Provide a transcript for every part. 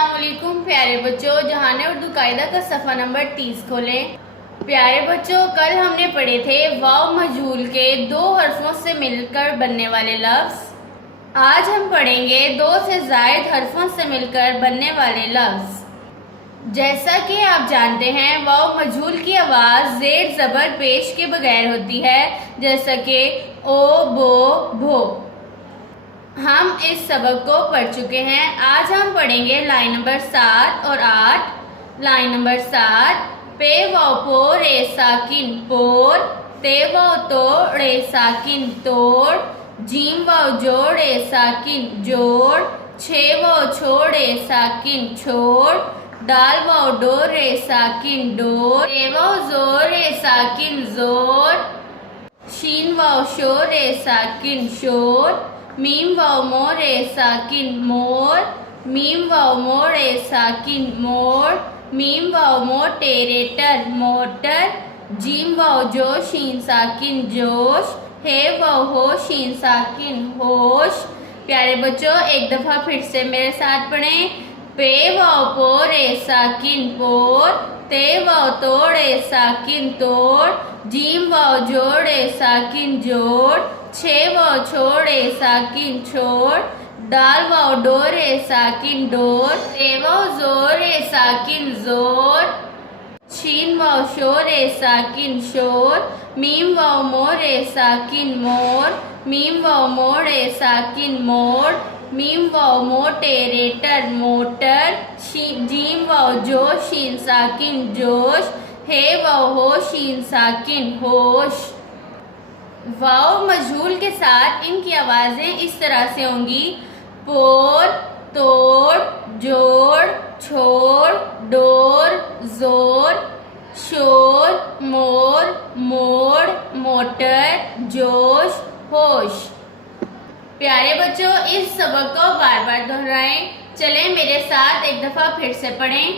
अस्सलामुअलैकुम प्यारे बच्चों, जहाने उर्दू कायदा का सफ़ा नंबर 30 खोलें। प्यारे बच्चों, कल हमने पढ़े थे वाव मजहूल के दो हरफों से मिलकर बनने वाले लफ्ज़। आज हम पढ़ेंगे दो से ज़ायद हरफों से मिलकर बनने वाले लफ्ज़। जैसा कि आप जानते हैं, वाव मजहूल की आवाज़ ज़ेर ज़बर पेश के बगैर होती है, जैसा कि ओ, बो, भो। हम इस सबक को पढ़ चुके हैं। आज हम पढ़ेंगे लाइन नंबर 7 और 8। लाइन नंबर 7, पे वाव पो रे साकिन पोर, ते वाव तो रे साकिन तोड़, जीम वाव जोड़ रे साकिन जोड़, छे वाव छोड़ रे साकिन छोड़, दाल वाव डोर रे साकिन डोर, रे वाव जोर रे साकिन जोर, शीन वाव शोर रे साकिन शोर, मीम वाव मोर रे साकिन मोर, मीम वाव मोर रे साकिन मोर, मीम वाव मोटे रे टर मोटर, जीम वाव जो शीन साकिन जोश, हे वाव हो शीन साकिन होश। प्यारे बच्चों, एक दफ़ा फिर से मेरे साथ पढ़ें। पे वाव पो रे साकिन पोर, ते वाव तोड़े साकिन तोड़, जीम वाव जोड़े साकिन जोड़, छे वाव छोड़े साकिन छोड़, दाल वाव डोरे साकिन डोर, रे वाव जोरे साकिन जोर, शीन वाव शोरे साकिन शोर, मीम वाव मोरे साकिन मोर, मीम वाव मोड़े साकिन मोड़, मीम वाव मोटे रे टर मोटर, जीम वाव जो शीन साकिन जोश, हे वाव हो शीन साकिन होश। वाव मजहूल के साथ इनकी आवाज़ें इस तरह से होंगी: पोर, तोड़, जोड़, छोड़, डोर, जोर, शोर, मोर, मोड़, मोटर, जोश, होश। प्यारे बच्चों, इस सबक को बार बार दोहराएं। चलें मेरे साथ एक दफ़ा फिर से पढ़ें।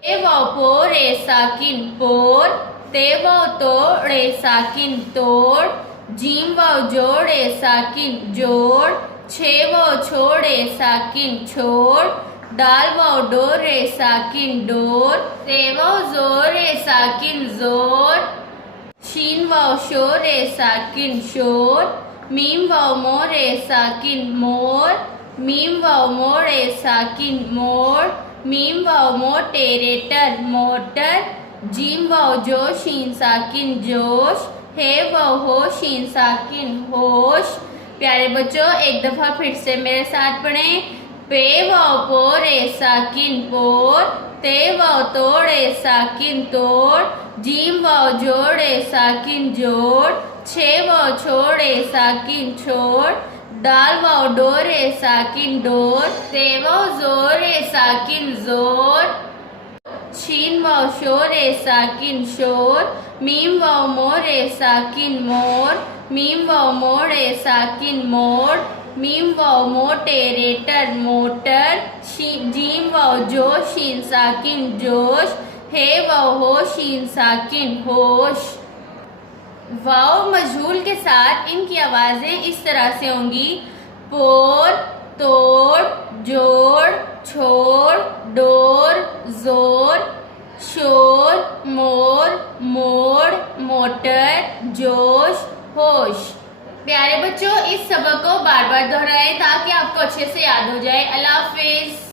ते वाव पो रे साकिन पोर, ते वाव तो रे साकिन तोड़, जीम वाव जोड़े साकिन जोड़, छे वाव छोड़े साकिन छोड़, दाल वाव डोरे साकिन डोर, रे वाव जोरे साकिन जोर, शीन वाव शोरे साकिन शोर, मीम वाव मोरे साकिन मोर, मीम वाव मोड़े साकिन मोड़, मीम वाव मोटे रे टर मोटर, जीम वाव जो शीन साकिन जोश, हे वाव हो शीन साकिन होश। प्यारे बच्चों, एक दफ़ा फिर से मेरे साथ पढ़ें। पे वाव पो रे साकिन पोर, ते वाव तोड़े साकिन तोड़, जीम वाव जोड़े साकिन जोड़, छे वाव छोड़े साकिन छोड़, दाल वाव डोरे साकिन डोर, ते वाव जोरे साकिन जोर, शीन वाव शोरे साकिन शोर, मीम वाव मोरे साकिन मोर, मीम वाव मोड़े साकिन मोड़, मीम वाव मोटे रे टर मोटर, जीम वाव जो शीन साकिन जोश, हे वाव हो शीन साकिन होश। वाव मजहूल के साथ इनकी आवाज़ें इस तरह से होंगी: पोर, तोड़, जोड़, छोड़, डोर, जोर, शोर, मोर, मोड़, मोटर, जोश, होश। प्यारे बच्चों, इस सबक को बार बार दोहराएं ताकि आपको अच्छे से याद हो जाए। अल्लाह हाफिज़।